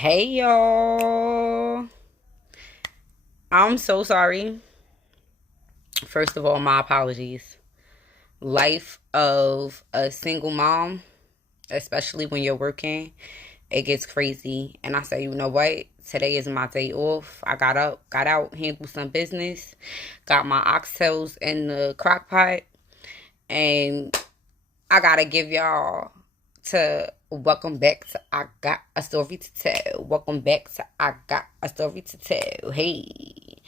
Hey y'all. I'm so sorry. First of all, my apologies. Life of a single mom, especially when you're working, it gets crazy. And I say, you know what? Today is my day off. I got up, got out, handled some business, got my oxtails in the crock pot, and I gotta give y'all to welcome back to I Got a Story to Tell. Welcome back to I Got a Story to Tell. Hey,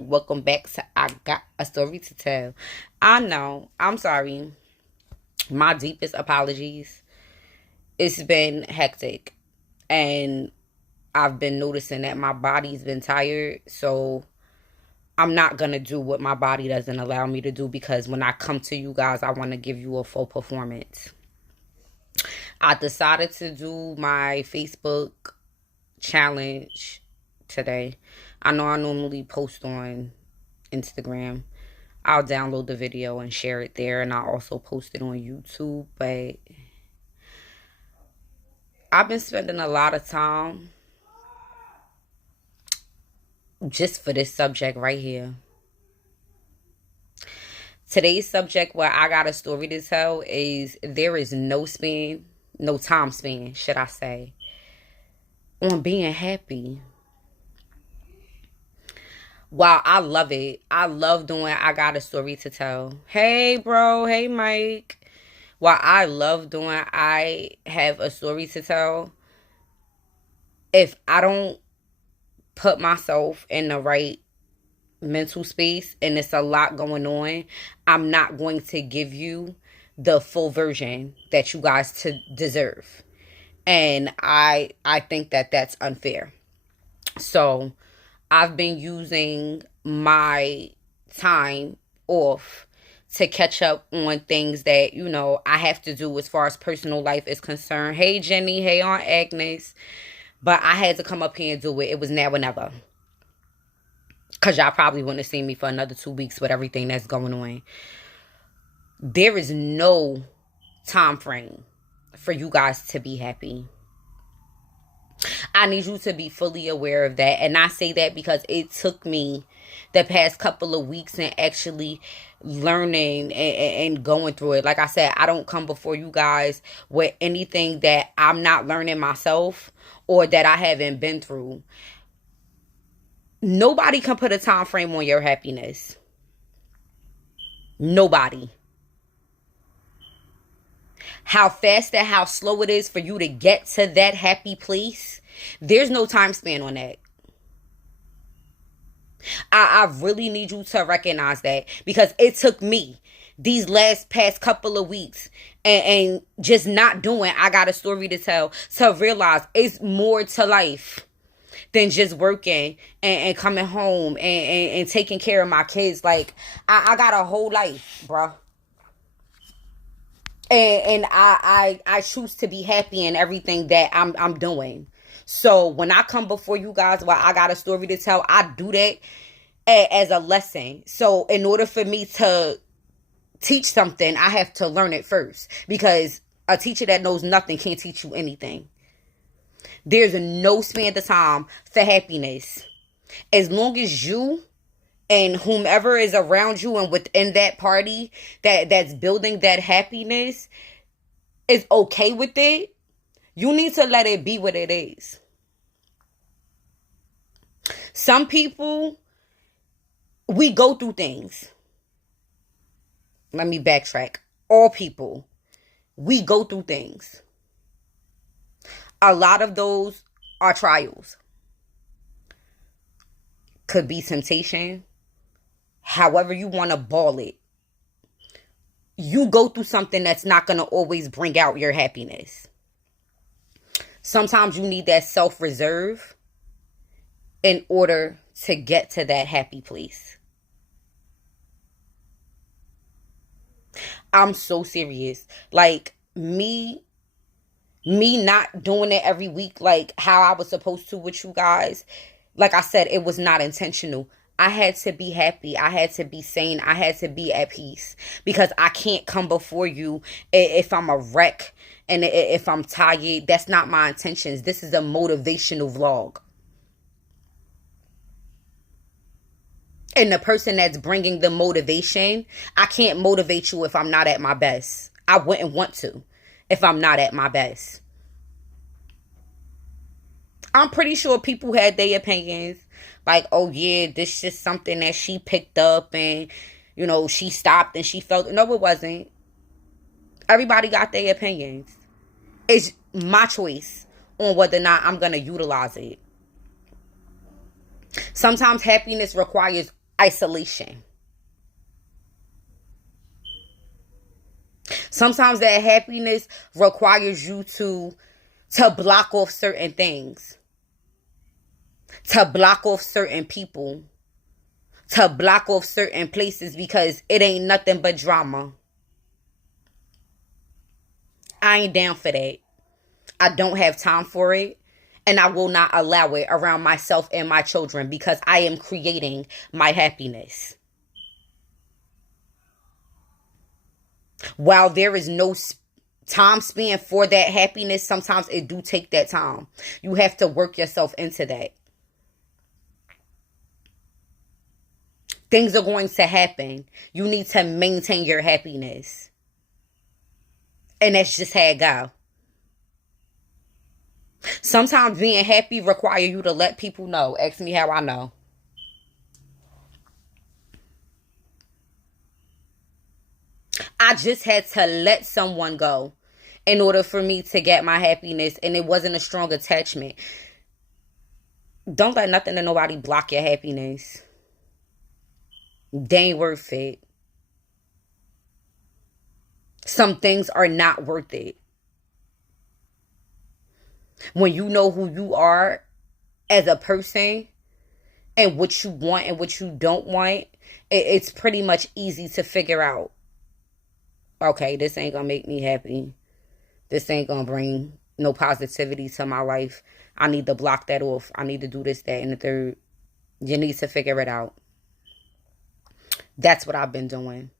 welcome back to I Got a Story to Tell. I know, I'm sorry. My deepest apologies. It's been hectic and I've been noticing that my body's been tired, so I'm not gonna do what my body doesn't allow me to do because when I come to you guys, I want to give you a full performance. I decided to do my Facebook challenge today. I know I normally post on Instagram. I'll download the video and share it there, and I'll also post it on YouTube. But I've been spending a lot of time just for this subject right here. Today's subject, where I got a story to tell, is there is no time span, should I say, on being happy. Wow, I love it. I love doing I Got a Story to Tell. Hey, bro. Hey, Mike. While I love doing I Have a Story to Tell, if I don't put myself in the right mental space and it's a lot going on, I'm not going to give you the full version that you guys deserve. And I think that that's unfair. So I've been using my time off to catch up on things that, I have to do as far as personal life is concerned. Hey, Jenny. Hey, Aunt Agnes. But I had to come up here and do it. It was now or never. Because y'all probably wouldn't have seen me for another 2 weeks with everything that's going on. There is no time frame for you guys to be happy. I need you to be fully aware of that. And I say that because it took me the past couple of weeks and actually learning and going through it. Like I said, I don't come before you guys with anything that I'm not learning myself or that I haven't been through. Nobody can put a time frame on your happiness. Nobody. How fast and how slow it is for you to get to that happy place, there's no time span on that. I really need you to recognize that because it took me these past couple of weeks and just not doing I Got a Story to Tell to realize it's more to life than just working and coming home and taking care of my kids. Like, I got a whole life, bruh. And I choose to be happy in everything that I'm doing. So when I come before you guys, well, I got a story to tell, I do that as a lesson. So in order for me to teach something, I have to learn it first. Because a teacher that knows nothing can't teach you anything. There's no span of time for happiness. As long as you and whomever is around you and within that party that's building that happiness is okay with it, you need to let it be what it is. Some people, we go through things. Let me backtrack. All people, we go through things. A lot of those are trials. Could be temptation. However you want to ball it. You go through something that's not going to always bring out your happiness. Sometimes you need that self-reserve in order to get to that happy place. I'm so serious. Like, me not doing it every week like how I was supposed to with you guys, like I said, it was not intentional. I had to be happy. I had to be sane. I had to be at peace because I can't come before you if I'm a wreck And if I'm tired, that's not my intentions. This is a motivational vlog. And the person that's bringing the motivation, I can't motivate you if I'm not at my best. I wouldn't want to if I'm not at my best. I'm pretty sure people had their opinions. Like, oh yeah, this is something that she picked up and, you know, she stopped and she felt. No, it wasn't. Everybody got their opinions. It's my choice on whether or not I'm going to utilize it. Sometimes happiness requires isolation. Sometimes that happiness requires you to block off certain things. To block off certain people. To block off certain places because it ain't nothing but drama. I ain't down for that. I don't have time for it. And I will not allow it around myself and my children because I am creating my happiness. While there is no time span for that happiness, sometimes it do take that time. You have to work yourself into that. Things are going to happen. You need to maintain your happiness. And that's just how it go. Sometimes being happy require you to let people know. Ask me how I know. I just had to let someone go in order for me to get my happiness, and it wasn't a strong attachment. Don't let nothing or nobody block your happiness. They ain't worth it. Some things are not worth it. When you know who you are as a person and what you want and what you don't want, it's pretty much easy to figure out. Okay, this ain't gonna make me happy. This ain't gonna bring no positivity to my life. I need to block that off. I need to do this, that, and the third. You need to figure it out. That's what I've been doing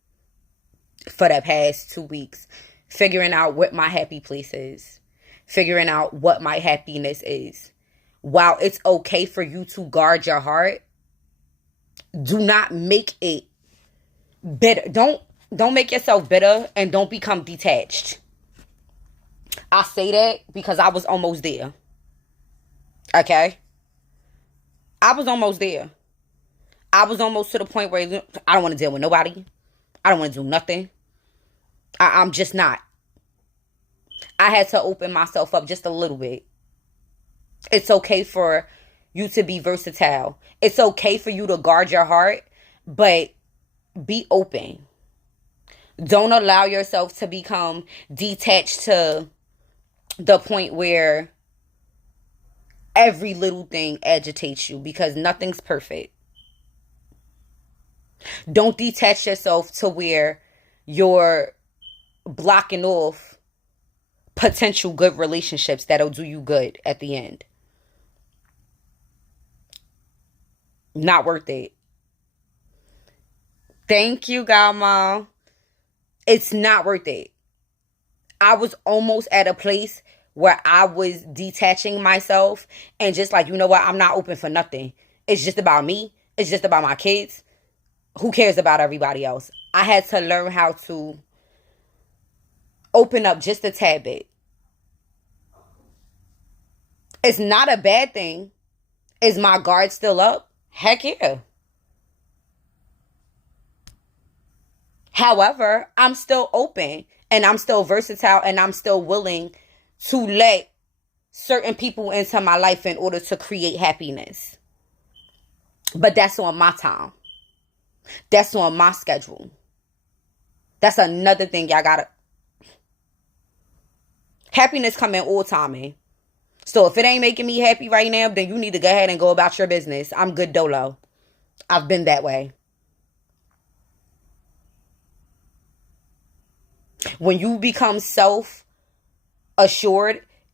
for the past 2 weeks. Figuring out what my happy place is. Figuring out what my happiness is. While it's okay for you to guard your heart, do not make it bitter. Don't make yourself bitter and don't become detached. I say that because I was almost there. Okay? I was almost there. I was almost to the point where I don't want to deal with nobody. I don't want to do nothing. I'm just not. I had to open myself up just a little bit. It's okay for you to be versatile. It's okay for you to guard your heart, but be open. Don't allow yourself to become detached to the point where every little thing agitates you, because nothing's perfect. Don't detach yourself to where you're blocking off potential good relationships that'll do you good at the end. Not worth it. Thank you, Galma. It's not worth it. I was almost at a place where I was detaching myself and just like, you know what? I'm not open for nothing. It's just about me. It's just about my kids. Who cares about everybody else? I had to learn how to open up just a tad bit. It's not a bad thing. Is my guard still up? Heck yeah. However, I'm still open and I'm still versatile and I'm still willing to let certain people into my life in order to create happiness. But that's on my time. That's on my schedule. That's another thing y'all gotta. Happiness come in all timing. So if it ain't making me happy right now, then you need to go ahead and go about your business. I'm good dolo. I've been that way. When you become self-assured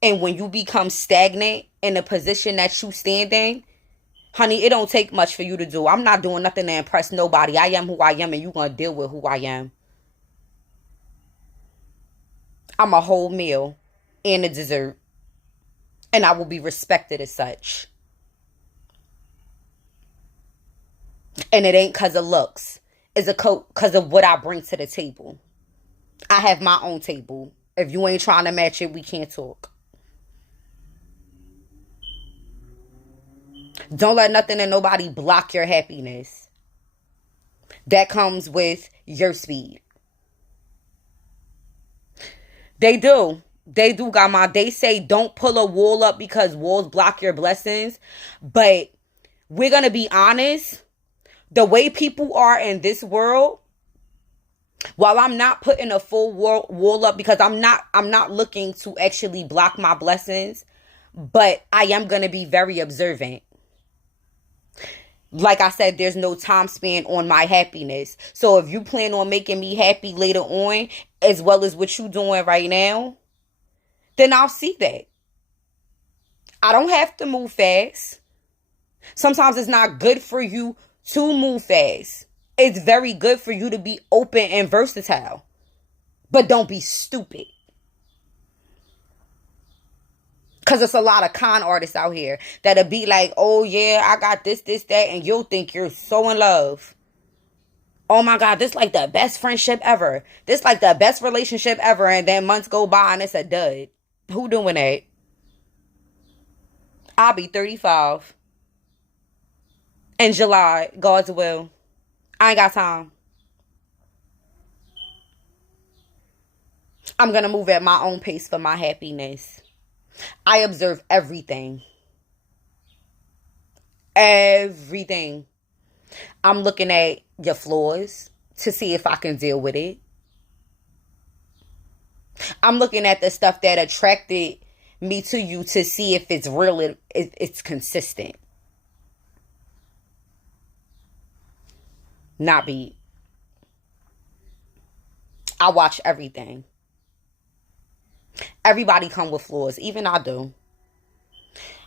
and when you become stagnant in the position that you stand in, honey, it don't take much for you to do. I'm not doing nothing to impress nobody. I am who I am and you're going to deal with who I am. I'm a whole meal. and a dessert. And I will be respected as such. And it ain't because of looks. It's because of what I bring to the table. I have my own table. If you ain't trying to match it, we can't talk. Don't let nothing and nobody block your happiness. That comes with your speed. They do. They do, Gama. They say don't pull a wall up because walls block your blessings. But we're going to be honest. The way people are in this world, while I'm not putting a full wall up because I'm not looking to actually block my blessings, but I am going to be very observant. Like I said, there's no time span on my happiness. So if you plan on making me happy later on, as well as what you doing right now, then I'll see that. I don't have to move fast. Sometimes it's not good for you to move fast. It's very good for you to be open and versatile. But don't be stupid. Because it's a lot of con artists out here that'll be like, oh yeah, I got this, that, and you'll think you're so in love. Oh my God, this like the best friendship ever. This like the best relationship ever. And then months go by and it's a dud. Who doing that? I'll be 35 in July, God's will. I ain't got time. I'm going to move at my own pace for my happiness. I observe everything. Everything. I'm looking at your flaws to see if I can deal with it. I'm looking at the stuff that attracted me to you to see if it's real, it's consistent. Not be. I watch everything. Everybody come with flaws. Even I do.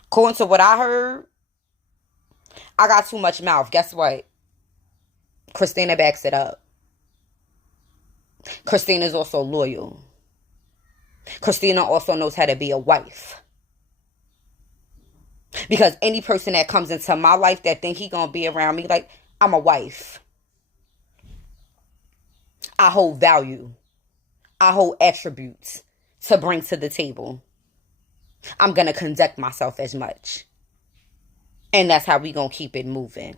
According to what I heard, I got too much mouth. Guess what? Christina backs it up. Christina's also loyal. Christina also knows how to be a wife. Because any person that comes into my life that think he gonna be around me, like, I'm a wife. I hold value. I hold attributes to bring to the table. I'm going to conduct myself as much. And that's how we going to keep it moving.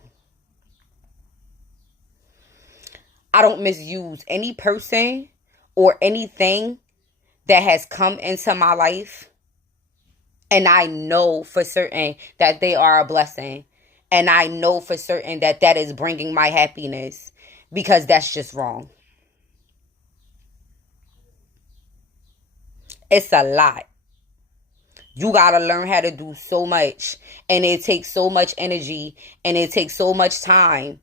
I don't misuse any person or anything that has come into my life. And I know for certain that they are a blessing. And I know for certain that that is bringing my happiness. Because that's just wrong. It's a lot. You got to learn how to do so much. And it takes so much energy. And it takes so much time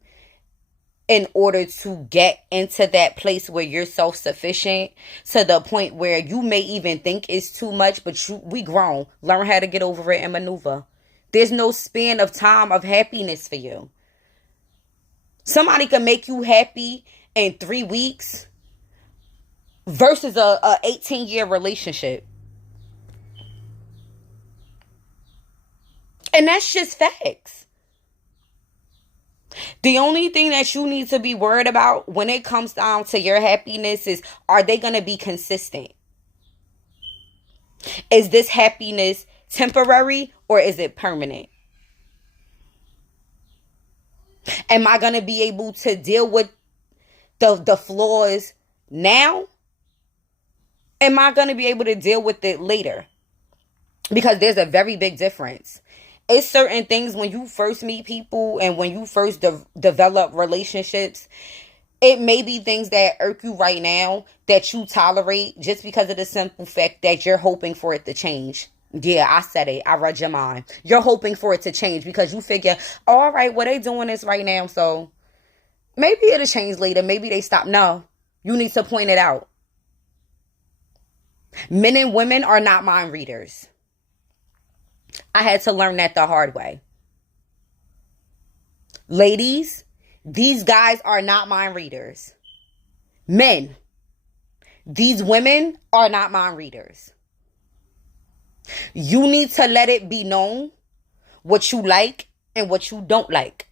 in order to get into that place where you're self-sufficient to the point where you may even think it's too much, but we grown. Learn how to get over it and maneuver. There's no span of time of happiness for you. Somebody can make you happy in 3 weeks versus a 18-year relationship. And that's just facts. The only thing that you need to be worried about when it comes down to your happiness is, are they going to be consistent? Is this happiness temporary or is it permanent? Am I going to be able to deal with the flaws now? Am I going to be able to deal with it later? Because there's a very big difference. It's certain things when you first meet people and when you first develop relationships, it may be things that irk you right now that you tolerate just because of the simple fact that you're hoping for it to change. Yeah, I said it. I read your mind. You're hoping for it to change because you figure, oh, all right, well, they doing this right now, so maybe it'll change later. Maybe they stop. No, you need to point it out. Men and women are not mind readers. I had to learn that the hard way. Ladies, these guys are not mind readers. Men, these women are not mind readers. You need to let it be known what you like and what you don't like,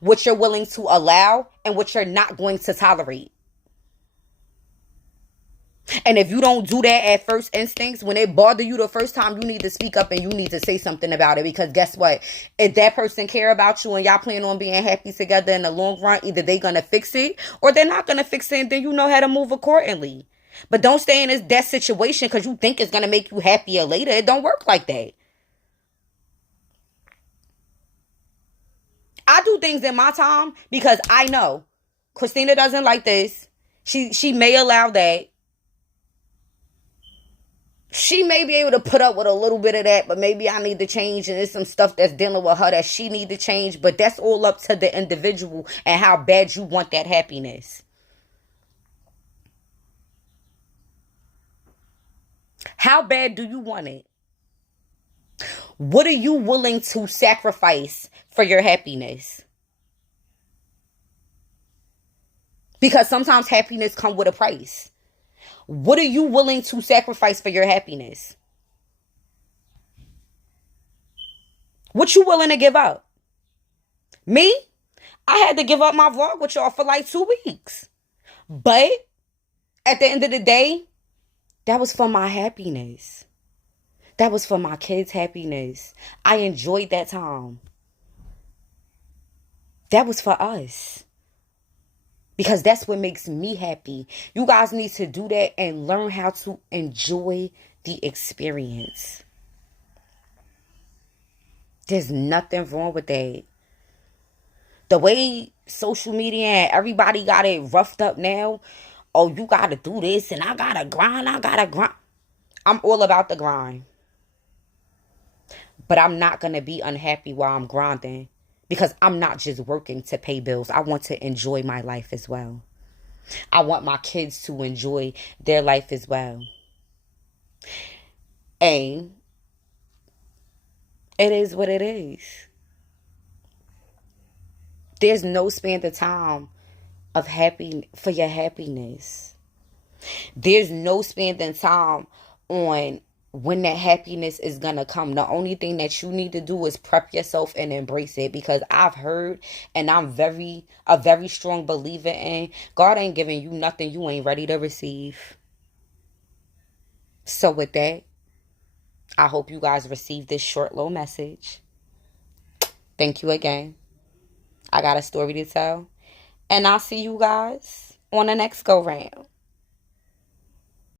what you're willing to allow and what you're not going to tolerate. And if you don't do that at first instincts, when it bother you the first time, you need to speak up and you need to say something about it. Because guess what? If that person care about you and y'all plan on being happy together in the long run, either they gonna fix it or they're not gonna fix it, and then you know how to move accordingly. But don't stay in that situation because you think it's gonna make you happier later. It don't work like that. I do things in my time because I know Christina doesn't like this. She may allow that. She may be able to put up with a little bit of that, but maybe I need to change, and there's some stuff that's dealing with her that she need to change. But that's all up to the individual and how bad you want that happiness. How bad do you want it? What are you willing to sacrifice for your happiness? Because sometimes happiness comes with a price. What are you willing to sacrifice for your happiness? What you willing to give up? Me? I had to give up my vlog with y'all for like 2 weeks. But at the end of the day, that was for my happiness. That was for my kids' happiness. I enjoyed that time. That was for us. Because that's what makes me happy. You guys need to do that and learn how to enjoy the experience. There's nothing wrong with that. The way social media and everybody got it roughed up now. Oh, you got to do this and I got to grind. I'm all about the grind. But I'm not going to be unhappy while I'm grinding. Because I'm not just working to pay bills. I want to enjoy my life as well. I want my kids to enjoy their life as well. And it is what it is. There's no span of time of for your happiness. There's no span of time on when that happiness is gonna come. The only thing that you need to do is prep yourself and embrace it, because I've heard and I'm a very strong believer in God ain't giving you nothing you ain't ready to receive. So with that, I hope you guys receive this short little message. Thank you again. I got a story to tell, and I'll see you guys on the next go round.